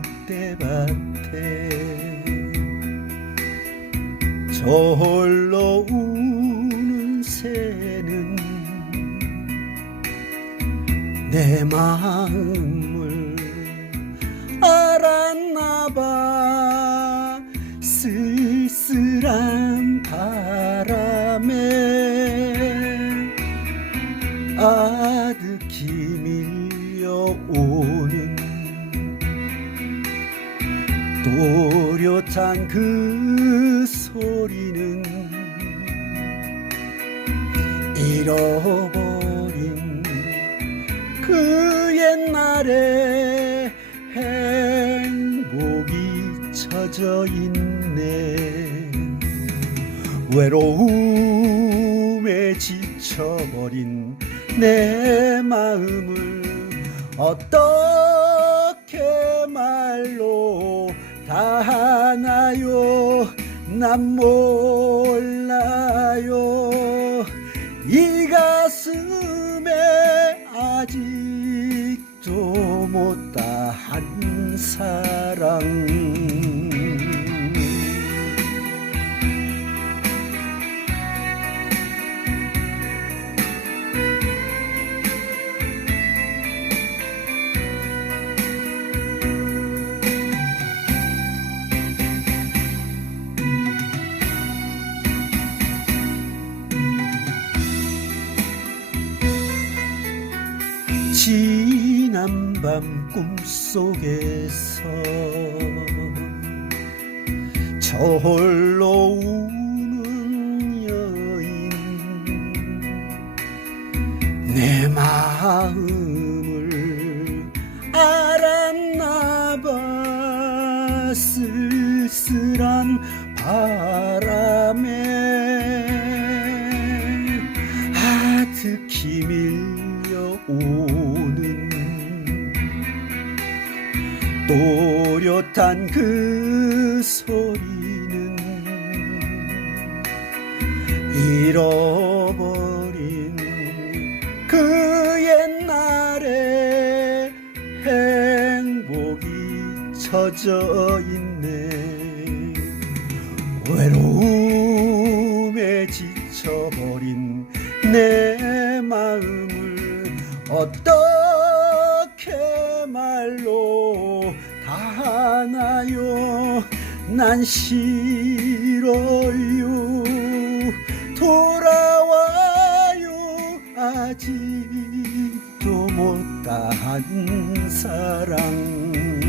갈대밭에 저 홀로 우는 새는 내 마음을 알았나봐. 쓸쓸한 바람에 아득히 밀려오는 또렷한 그 소리는 잃어버린 그 옛날에 행복이 젖어 있네. 외로움에 지쳐버린 내 마음을 어떻게 말로 다 하나요? 난 몰라요. 이 가슴에 아직도 못다 한 사 지난 밤 꿈속에서 저 홀로 우는 여인 내 마음을 알았나 봐. 쓸쓸한 바람에 아득히 밀려오 또렷한 그 소리는 잃어버린 그 옛날에 행복이 젖어 있네. 외로움에 지쳐버린 내 마음을 어떻게 말로 다 하나요? 난 싫어요. 돌아와요. 아직도 못다한 사랑